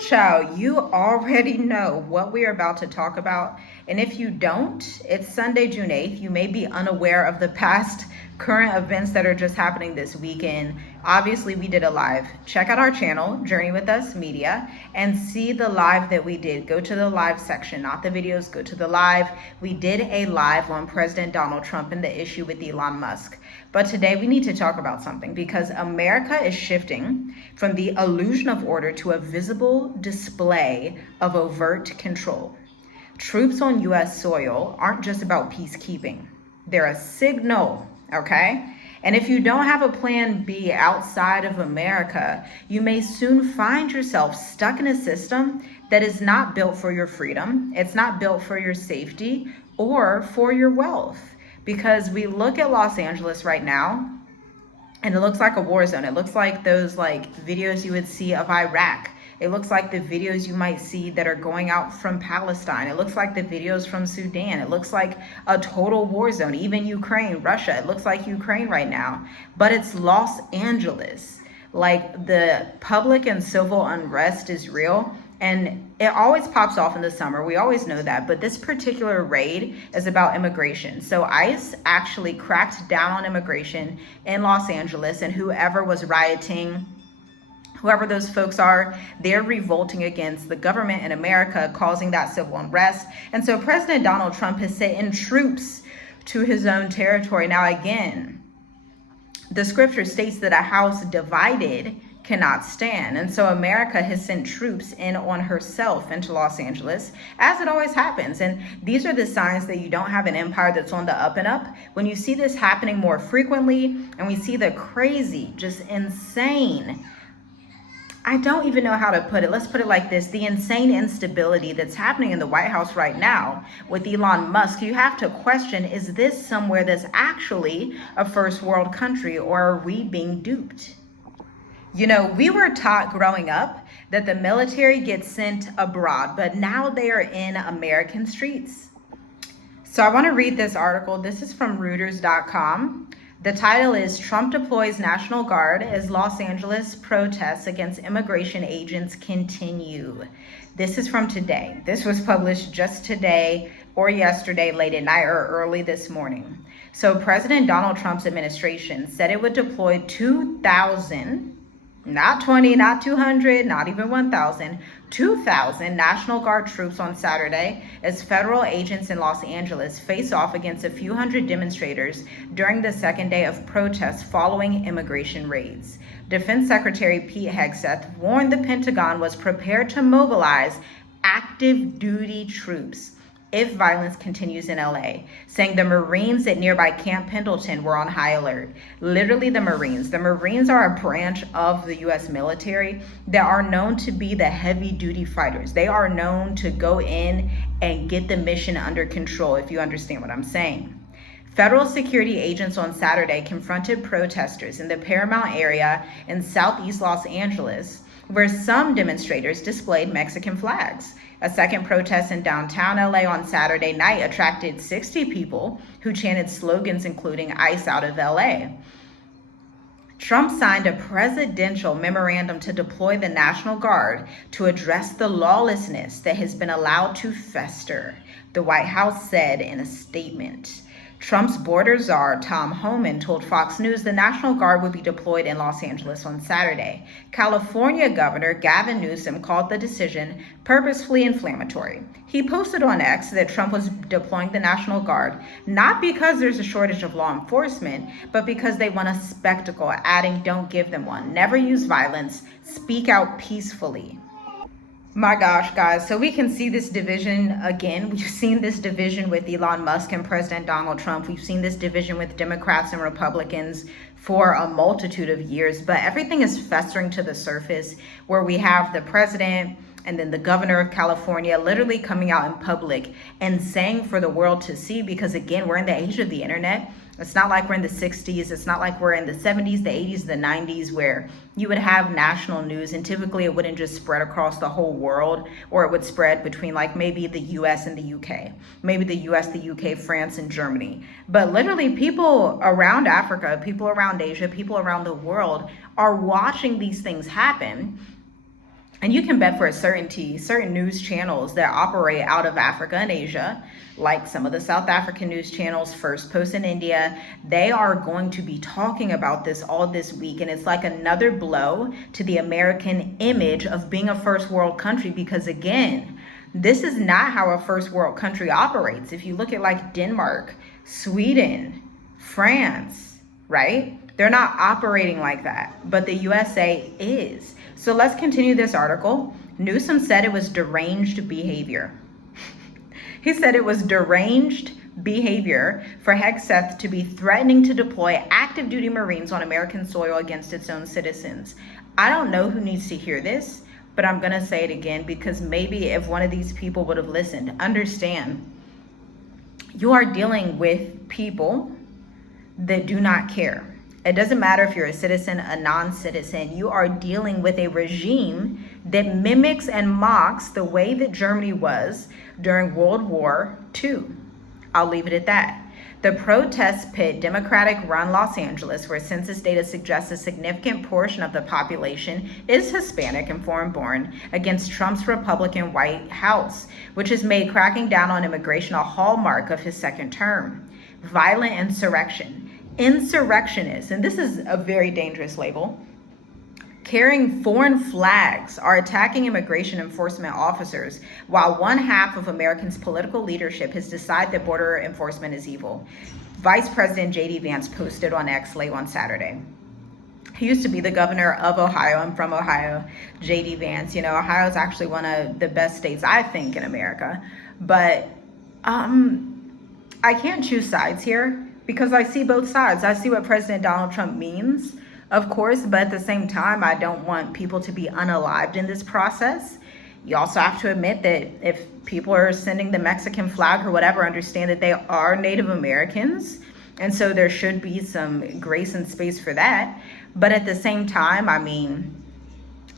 child, you already know what we're about to talk about. And if you don't, it's Sunday, June 8th. You may be unaware of the past current events that are just happening this weekend. Obviously, we did a live. Check out our channel, Journey With Us Media, and see the live that we did. Go to the live section, not the videos, go to the live. We did a live on President Donald Trump and the issue with Elon Musk. But today we need to talk about something because America is shifting from the illusion of order to a visible display of overt control. Troops on U.S. soil aren't just about peacekeeping. They're a signal, okay? And if you don't have a plan B outside of America, you may soon find yourself stuck in a system that is not built for your freedom. It's not built for your safety or for your wealth. Because we look at Los Angeles right now, and it looks like a war zone. It looks like those videos you would see of Iraq. It looks like the videos you might see that are going out from Palestine. It looks like the videos from Sudan. It looks like a total war zone. Even Ukraine, Russia, it looks like Ukraine right now. But it's Los Angeles. Like, the public and civil unrest is real. And it always pops off in the summer. We always know that. But this particular raid is about immigration. So ICE actually cracked down on immigration in Los Angeles, and whoever was rioting, whoever those folks are, they're revolting against the government in America, causing that civil unrest. And so President Donald Trump has sent in troops to his own territory. Now, again, the scripture states that a house divided cannot stand. And so America has sent troops in on herself into Los Angeles, as it always happens. And these are the signs that you don't have an empire that's on the up and up. When you see this happening more frequently, and we see the crazy, just insane, I don't even know how to put it. Let's put it like this. The insane instability that's happening in the White House right now with Elon Musk, you have to question, is this somewhere that's actually a first world country, or are we being duped? You know, we were taught growing up that the military gets sent abroad, but now they are in American streets. So I want to read this article. This is from Reuters.com. The title is Trump Deploys National Guard as Los Angeles Protests Against Immigration Agents Continue. This is from today. This was published just today or yesterday late at night or early this morning. So President Donald Trump's administration said it would deploy 2,000, not 20, not 200, not even 1,000, 2,000 National Guard troops on Saturday as federal agents in Los Angeles face off against a few hundred demonstrators during the second day of protests following immigration raids. Defense Secretary Pete Hegseth warned the Pentagon was prepared to mobilize active duty troops if violence continues in LA, saying the Marines at nearby Camp Pendleton were on high alert. Literally the Marines. The Marines are a branch of the U.S. military that are known to be the heavy duty fighters. They are known to go in and get the mission under control, if you understand what I'm saying. Federal security agents on Saturday confronted protesters in the Paramount area in southeast Los Angeles, where some demonstrators displayed Mexican flags. A second protest in downtown LA on Saturday night attracted 60 people who chanted slogans including ICE out of LA. Trump signed a presidential memorandum to deploy the National Guard to address the lawlessness that has been allowed to fester, the White House said in a statement. Trump's border czar, Tom Homan, told Fox News the National Guard would be deployed in Los Angeles on Saturday. California Governor Gavin Newsom called the decision purposefully inflammatory. He posted on X that Trump was deploying the National Guard, not because there's a shortage of law enforcement, but because they want a spectacle, adding, "Don't give them one. Never use violence. Speak out peacefully." My gosh, guys, so we can see this division again. We've seen this division with Elon Musk and President Donald Trump. We've seen this division with Democrats and Republicans for a multitude of years, but everything is festering to the surface where we have the president and then the governor of California literally coming out in public and saying for the world to see, because again, we're in the age of the internet. It's not like we're in the 60s. It's not like we're in the 70s, the 80s, the 90s, where you would have national news and typically it wouldn't just spread across the whole world, or it would spread between like maybe the US and the UK, maybe the US, the UK, France, and Germany. But literally people around Africa, people around Asia, people around the world are watching these things happen. And you can bet for a certainty, certain news channels that operate out of Africa and Asia, like some of the South African news channels, First Post in India, they are going to be talking about this all this week. And it's like another blow to the American image of being a first world country, because again, this is not how a first world country operates. If you look at like Denmark, Sweden, France, right? They're not operating like that, but the USA is. So let's continue this article. Newsom said it was deranged behavior. He said it was deranged behavior for Hegseth to be threatening to deploy active duty Marines on American soil against its own citizens. I don't know who needs to hear this, but I'm going to say it again, because maybe if one of these people would have listened, understand, you are dealing with people that do not care. It doesn't matter if you're a citizen, a non-citizen, you are dealing with a regime that mimics and mocks the way that Germany was during World War II. I'll leave it at that. The protests pit Democratic-run Los Angeles, where census data suggests a significant portion of the population is Hispanic and foreign-born, against Trump's Republican White House, which has made cracking down on immigration a hallmark of his second term. Violent insurrection. Insurrectionists, and this is a very dangerous label, carrying foreign flags are attacking immigration enforcement officers, while one half of Americans' political leadership has decided that border enforcement is evil. Vice President J.D. Vance posted on X late on Saturday. He used to be the governor of Ohio. I'm from Ohio, J.D. Vance. You know, Ohio is actually one of the best states, I think, in America. But I can't choose sides here, because I see both sides. I see what President Donald Trump means, of course, but at the same time, I don't want people to be unalived in this process. You also have to admit that if people are sending the Mexican flag or whatever, understand that they are Native Americans. And so there should be some grace and space for that. But at the same time, I mean,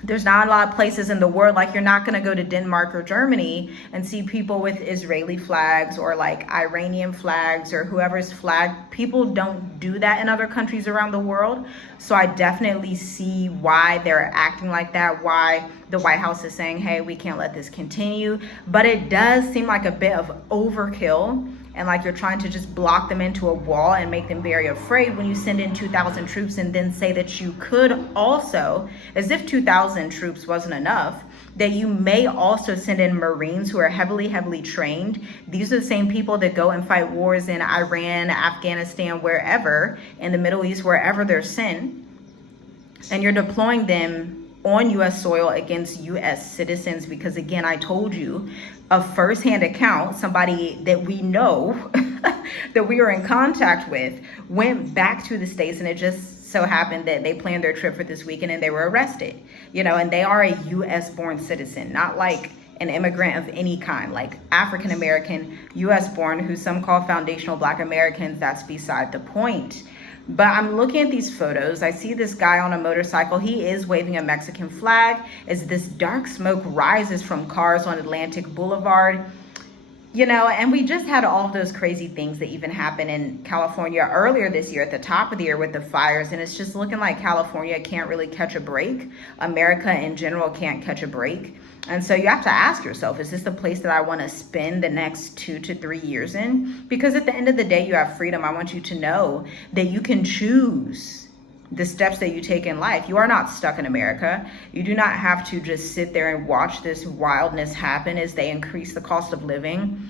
there's not a lot of places in the world, like you're not going to go to Denmark or Germany and see people with Israeli flags or like Iranian flags or whoever's flag. People don't do that in other countries around the world. So I definitely see why they're acting like that, why the White House is saying, hey, we can't let this continue. But it does seem like a bit of overkill, and like you're trying to just block them into a wall and make them very afraid when you send in 2,000 troops and then say that you could also, as if 2,000 troops wasn't enough, that you may also send in Marines who are heavily trained. These are the same people that go and fight wars in Iran, Afghanistan, wherever, in the Middle East, wherever they're sent. And you're deploying them on U.S. soil against U.S. citizens, because again, I told you, a firsthand account, somebody that we know, that we were in contact with, went back to the States, and it just so happened that they planned their trip for this weekend and they were arrested, you know, and they are a U.S. born citizen, not like an immigrant of any kind, like African American, U.S. born, who some call foundational Black Americans. That's beside the point. But I'm looking at these photos. I see this guy on a motorcycle. He is waving a Mexican flag as this dark smoke rises from cars on Atlantic Boulevard. You know, and we just had all of those crazy things that even happened in California earlier this year at the top of the year with the fires. And it's just looking like California can't really catch a break. America in general can't catch a break. And so you have to ask yourself, is this the place that I want to spend the next 2 to 3 years in? Because at the end of the day, you have freedom. I want you to know that you can choose the steps that you take in life. You are not stuck in America. You do not have to just sit there and watch this wildness happen as they increase the cost of living.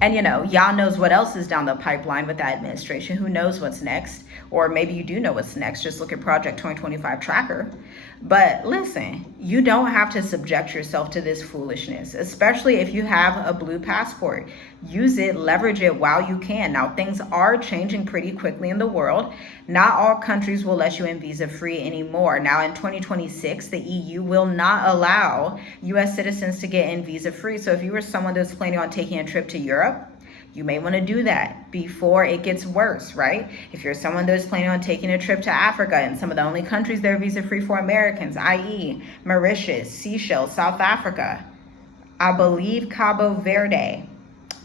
And you know, y'all knows what else is down the pipeline with that administration. Who knows what's next? Or maybe you do know what's next. Just look at Project 2025 Tracker. But listen, you don't have to subject yourself to this foolishness, especially if you have a blue passport. Use it, leverage it while you can. Now, things are changing pretty quickly in the world. Not all countries will let you in visa-free anymore. Now, in 2026, the EU will not allow U.S. citizens to get in visa-free. So if you were someone that's planning on taking a trip to Europe, you may want to do that before it gets worse, right? If you're someone that's planning on taking a trip to Africa, and some of the only countries that are visa-free for Americans, i.e. Mauritius, Seychelles, South Africa, I believe Cabo Verde,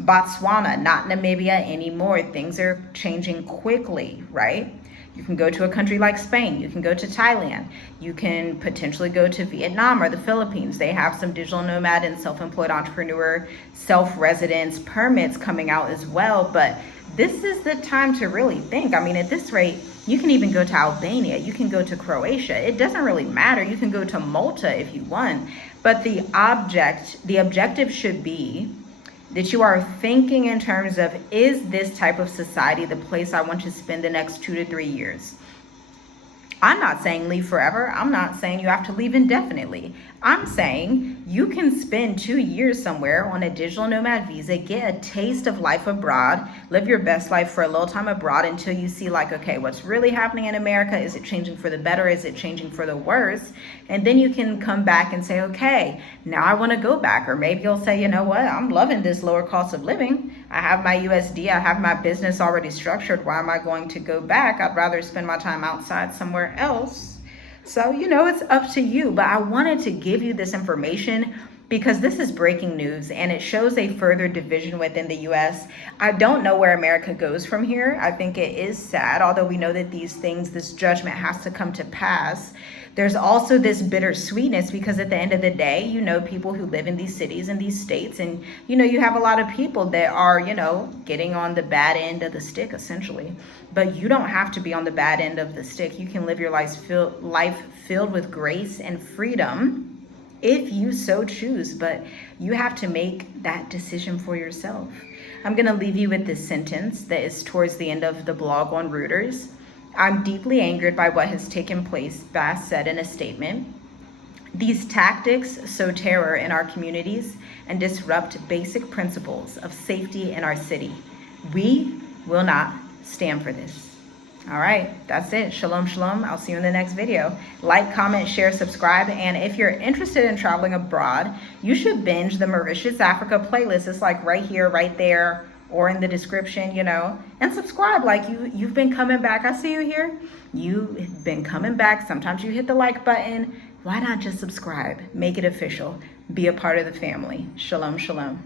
Botswana, not Namibia anymore. Things are changing quickly, right? You can go to a country like Spain. You can go to Thailand. You can potentially go to Vietnam or the Philippines. They have some digital nomad and self-employed entrepreneur, self-residence permits coming out as well. But this is the time to really think. I mean, at this rate, you can even go to Albania. You can go to Croatia. It doesn't really matter. You can go to Malta if you want. But the objective should be that you are thinking in terms of, is this type of society the place I want to spend the next 2 to 3 years? I'm not saying leave forever. I'm not saying you have to leave indefinitely. I'm saying you can spend 2 years somewhere on a digital nomad visa, get a taste of life abroad, live your best life for a little time abroad until you see like, okay, what's really happening in America? Is it changing for the better? Is it changing for the worse? And then you can come back and say, okay, now I want to go back. Or maybe you'll say, you know what? I'm loving this lower cost of living. I have my USD. I have my business already structured. Why am I going to go back? I'd rather spend my time outside somewhere else. So, you know, it's up to you. But I wanted to give you this information because this is breaking news and it shows a further division within the US. I don't know where America goes from here. I think it is sad, although we know that these things, this judgment has to come to pass. There's also this bittersweetness because at the end of the day, you know, people who live in these cities and these states, and, you know, you have a lot of people that are, you know, getting on the bad end of the stick, essentially. But you don't have to be on the bad end of the stick. You can live your life filled with grace and freedom if you so choose, but you have to make that decision for yourself. I'm going to leave you with this sentence that is towards the end of the blog on Reuters. I'm deeply angered by what has taken place, Bass said in a statement. These tactics sow terror in our communities and disrupt basic principles of safety in our city. We will not stand for this. All right, that's it. Shalom, shalom. I'll see you in the next video. Like, comment, share, subscribe. And if you're interested in traveling abroad, you should binge the Mauritius Africa playlist. It's like right here, right there, or in the description, you know, and subscribe. Like you've been coming back. I see you here. You've been coming back. Sometimes you hit the like button. Why not just subscribe? Make it official. Be a part of the family. Shalom, shalom.